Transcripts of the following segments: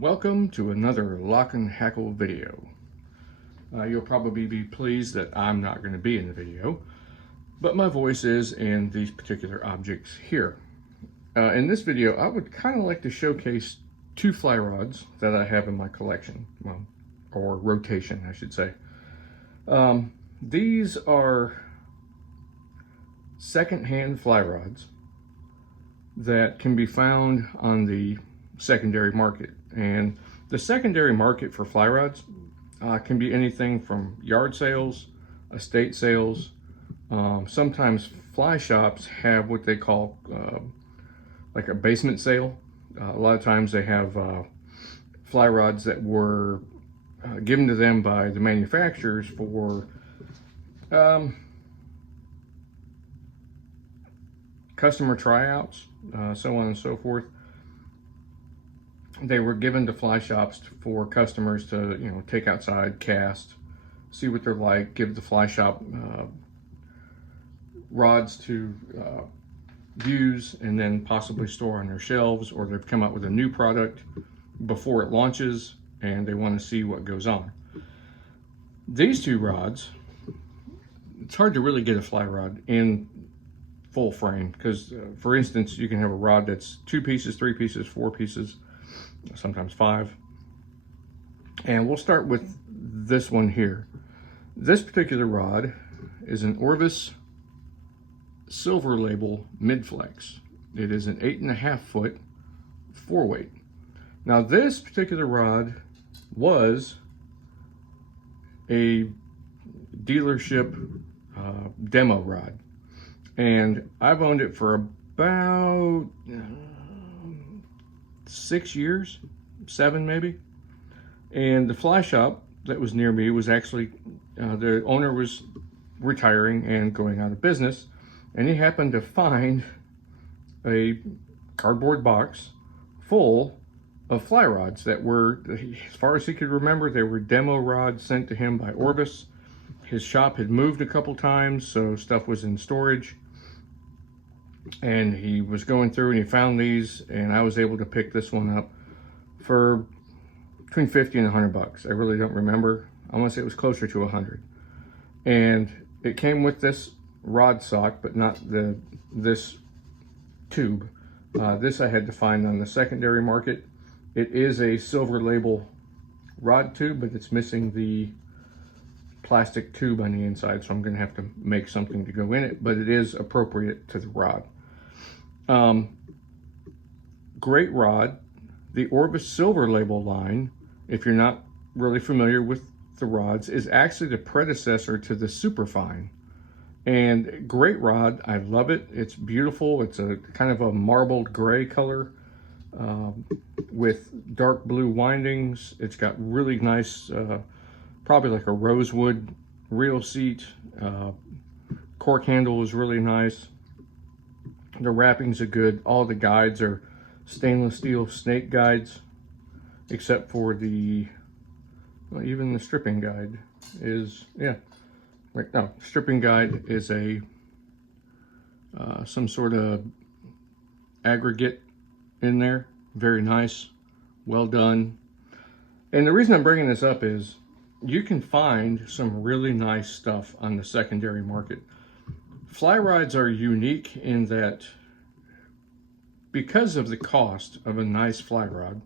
Welcome to another Lock and Hackle video. You'll probably be pleased that I'm not going to be in the video, but my voice is in these particular objects here. In this video, I would kind of like to showcase two fly rods that I have in my collection, well, or rotation, I should say. These are second-hand fly rods that can be found on the secondary market. And the secondary market for fly rods can be anything from yard sales, estate sales. Sometimes fly shops have what they call like a basement sale. A lot of times they have fly rods that were given to them by the manufacturers for customer tryouts, so on and so forth. They were given to fly shops for customers to, take outside, cast, see what they're like, give the fly shop rods to use, and then possibly store on their shelves, or they've come out with a new product before it launches and they want to see what goes on. These two rods, it's hard to really get a fly rod in full frame because, for instance, you can have a rod that's 2 pieces, 3 pieces, 4 pieces, sometimes 5. And we'll start with this one here. This particular rod is an Orvis Silver Label Mid-Flex. It is an 8.5 foot 4-weight. Now this particular rod was a dealership demo rod, and I've owned it for about 6 years, 7 maybe. And the fly shop that was near me was actually, the owner was retiring and going out of business, and he happened to find a cardboard box full of fly rods that were, as far as he could remember, they were demo rods sent to him by Orvis. His shop had moved a couple times, so stuff was in storage. And he was going through and he found these, and I was able to pick this one up for between 50 and 100 bucks. I really don't remember. I want to say it was closer to 100. And it came with this rod sock, but not this tube. This I had to find on the secondary market. It is a Silver Label rod tube, but it's missing the plastic tube on the inside, so I'm going to have to make something to go in it, but it is appropriate to the rod. Great rod. The Orvis Silver Label line, if you're not really familiar with the rods, is actually the predecessor to the Superfine. And great rod. I love it. It's beautiful. It's a kind of a marbled gray color with dark blue windings. It's got really nice, probably like a rosewood reel seat. Cork handle is really nice. The wrappings are good. All the guides are stainless steel snake guides, except for the, well, even the stripping guide is, stripping guide is a some sort of aggregate in there. Very nice, well done. And the reason I'm bringing this up is you can find some really nice stuff on the secondary market. Fly rods are unique in that because of the cost of a nice fly rod,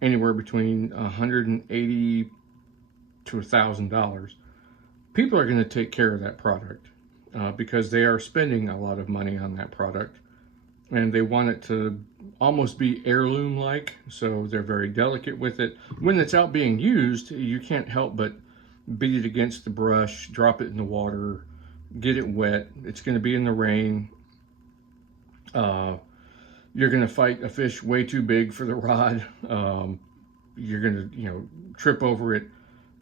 anywhere between $180 to $1,000, people are going to take care of that product because they are spending a lot of money on that product, and they want it to almost be heirloom-like, so they're very delicate with it. When it's out being used, you can't help but beat it against the brush, drop it in the water, get it wet. It's going to be in the rain. You're going to fight a fish way too big for the rod. You're going to, trip over it,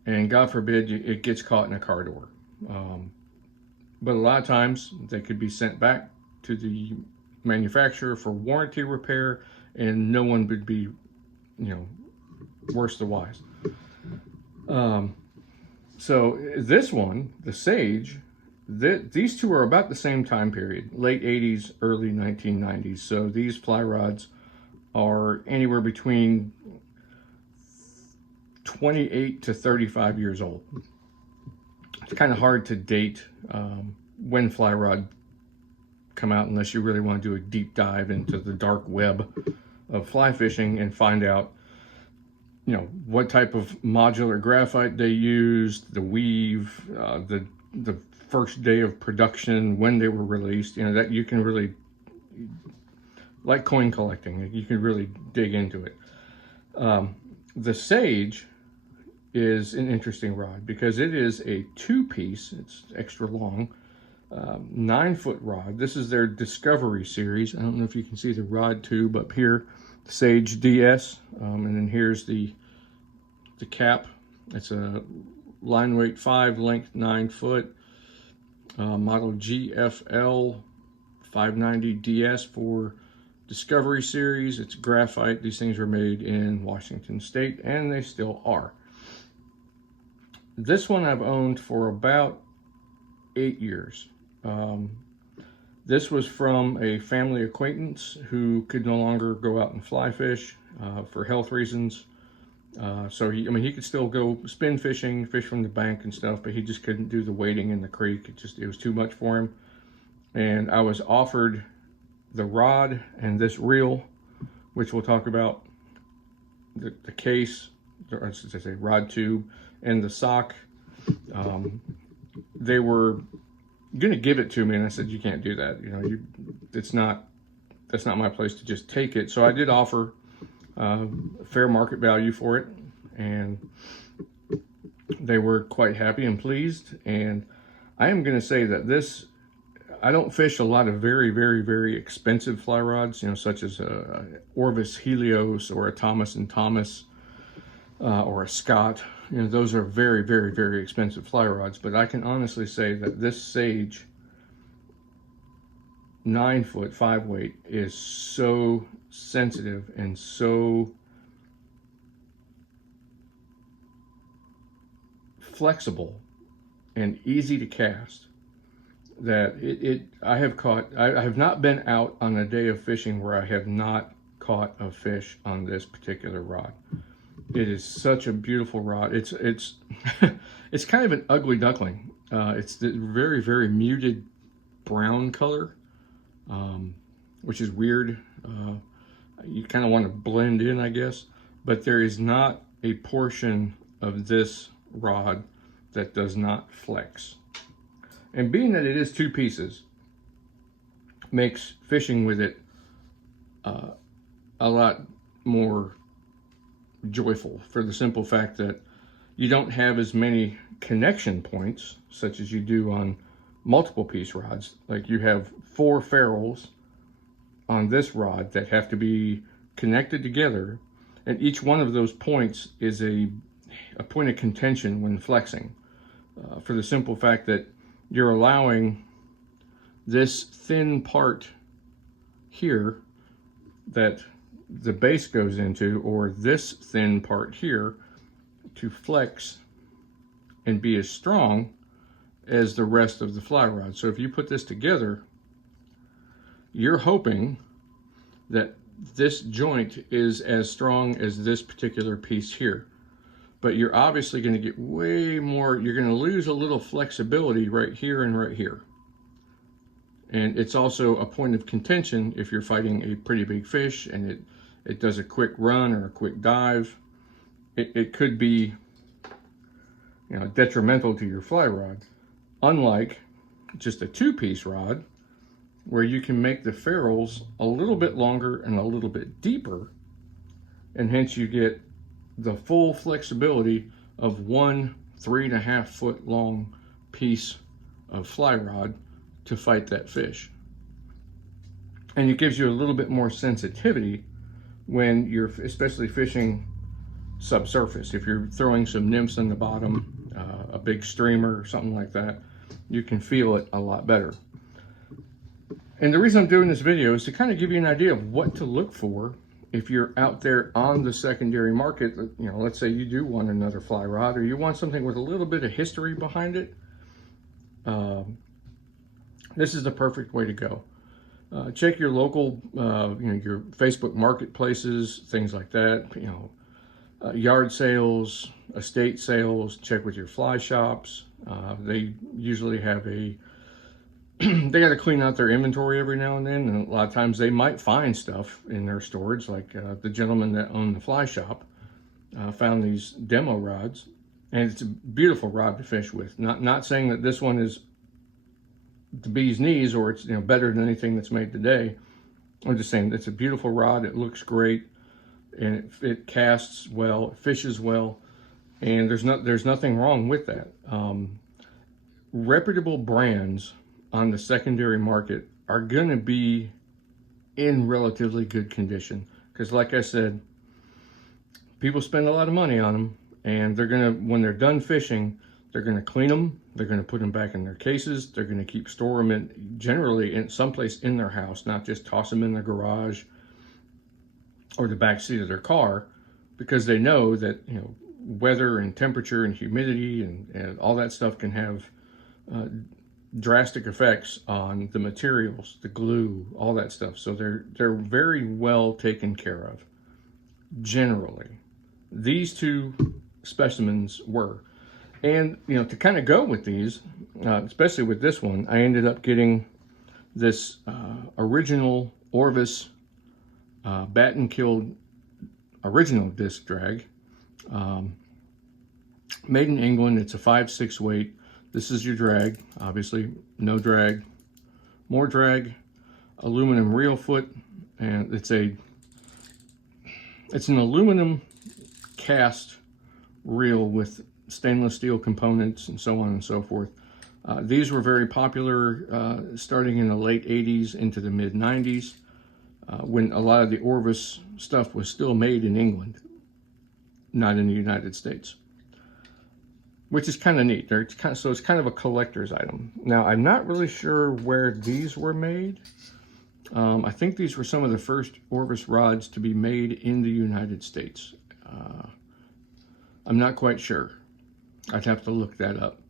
and God forbid it gets caught in a car door. But a lot of times they could be sent back to the manufacturer for warranty repair, and no one would be, worse the wise. So this one, the Sage, these two are about the same time period, late 80s, early 1990s. So these fly rods are anywhere between 28 to 35 years old. It's kind of hard to date when fly rod come out unless you really want to do a deep dive into the dark web of fly fishing and find out, you know, what type of modular graphite they used, the weave, the first day of production, when they were released. You know, that you can really, like coin collecting, you can really dig into it. The Sage is an interesting rod because it is a 2-piece, it's extra long, 9-foot rod. This is their Discovery series. I don't know if you can see the rod tube up here, Sage DS, and then here's the cap. It's a line weight 5, length 9 foot, model GFL 590 DS for Discovery series. It's graphite. These things were made in Washington State, and they still are. This one I've owned for about 8 years. This was from a family acquaintance who could no longer go out and fly fish for health reasons. So he could still go spin fishing, fish from the bank and stuff, but he just couldn't do the wading in the creek. It was too much for him. And I was offered the rod and this reel, which we'll talk about, the case, or I should say rod tube, and the sock. They were gonna give it to me, and I said, you can't do that. You know, that's not my place to just take it. So I did offer fair market value for it, and they were quite happy and pleased. And I am going to say that I don't fish a lot of very, very, very expensive fly rods, you know, such as a Orvis Helios or a Thomas & Thomas or a Scott. You know, those are very, very, very expensive fly rods. But I can honestly say that this Sage 9-foot 5-weight is so sensitive and so flexible and easy to cast that I have not been out on a day of fishing where I have not caught a fish on this particular rod. It is such a beautiful rod. It's it's kind of an ugly duckling. It's the very, very muted brown color, which is weird. You kind of want to blend in, I guess, but there is not a portion of this rod that does not flex. And being that it is 2 pieces makes fishing with it a lot more joyful, for the simple fact that you don't have as many connection points such as you do on multiple piece rods. Like you have 4 ferrules on this rod that have to be connected together, and each one of those points is a point of contention when flexing, for the simple fact that you're allowing this thin part here that the base goes into, or this thin part here, to flex and be as strong as the rest of the fly rod. So if you put this together, you're hoping that this joint is as strong as this particular piece here. But you're obviously going to get way more, you're going to lose a little flexibility right here and right here. And it's also a point of contention if you're fighting a pretty big fish and it does a quick run or a quick dive. It could be, you know, detrimental to your fly rod. Unlike just a 2-piece rod, where you can make the ferrules a little bit longer and a little bit deeper, and hence you get the full flexibility of one 3.5 foot long piece of fly rod to fight that fish. And it gives you a little bit more sensitivity when you're especially fishing subsurface. If you're throwing some nymphs on the bottom, a big streamer or something like that, you can feel it a lot better. And the reason I'm doing this video is to kind of give you an idea of what to look for if you're out there on the secondary market. You know, let's say you do want another fly rod, or you want something with a little bit of history behind it. This is the perfect way to go. Check your local, you know, your Facebook marketplaces, things like that. You know, yard sales, estate sales, check with your fly shops. They usually have a they got to clean out their inventory every now and then, and a lot of times they might find stuff in their storage. Like the gentleman that owned the fly shop found these demo rods, and it's a beautiful rod to fish with. Not saying that this one is the bee's knees or it's better than anything that's made today. I'm just saying it's a beautiful rod. It looks great, and it casts well, it fishes well, and there's nothing wrong with that. Reputable brands on the secondary market are going to be in relatively good condition, because like I said, people spend a lot of money on them, and they're going to, when they're done fishing, they're going to clean them, they're going to put them back in their cases, they're going to store them in, generally in someplace in their house, not just toss them in their garage or the back seat of their car, because they know that weather and temperature and humidity and all that stuff can have drastic effects on the materials, the glue, all that stuff. So they're very well taken care of, generally. These two specimens were. And, to kind of go with these, especially with this one, I ended up getting this original Orvis bat and killed original disc drag. Made in England. It's a 5/6 weight. This is your drag, obviously, no drag, more drag, aluminum reel foot, and it's an aluminum cast reel with stainless steel components and so on and so forth. These were very popular starting in the late 80s into the mid 90s, when a lot of the Orvis stuff was still made in England, not in the United States, which is kind of neat. So it's kind of a collector's item. Now, I'm not really sure where these were made. I think these were some of the first Orvis rods to be made in the United States. I'm not quite sure. I'd have to look that up.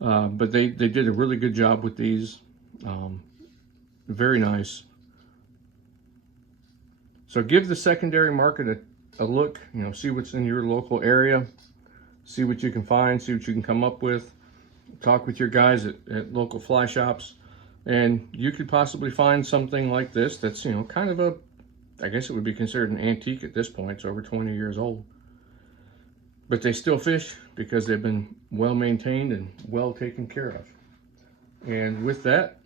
But they did a really good job with these. Very nice. So give the secondary market a look, see what's in your local area. See what you can find, see what you can come up with. Talk with your guys at local fly shops, and you could possibly find something like this that's, kind of I guess it would be considered an antique at this point. It's over 20 years old. But they still fish because they've been well maintained and well taken care of. And with that,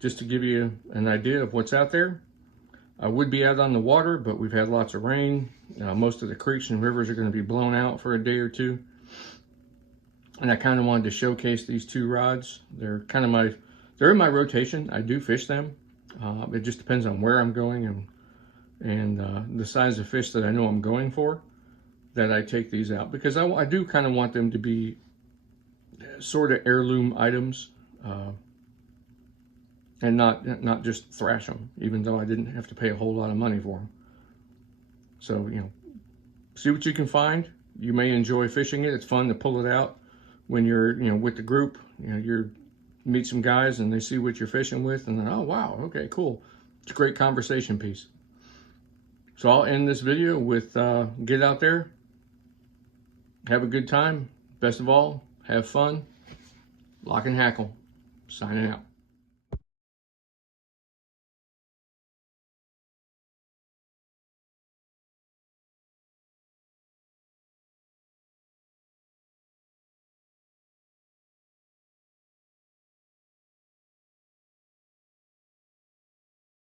just to give you an idea of what's out there, I would be out on the water, but we've had lots of rain. Most of the creeks and rivers are going to be blown out for a day or two. And I kind of wanted to showcase these two rods. They're in my rotation. I do fish them. It just depends on where I'm going and the size of fish that I know I'm going for, that I take these out, because I do kind of want them to be sort of heirloom items, and not just thrash them, even though I didn't have to pay a whole lot of money for them. So, see what you can find. You may enjoy fishing it. It's fun to pull it out when you're, with the group. You meet some guys and they see what you're fishing with, and then, oh, wow, okay, cool. It's a great conversation piece. So I'll end this video with get out there, have a good time. Best of all, have fun. Lock and Hackle, signing out.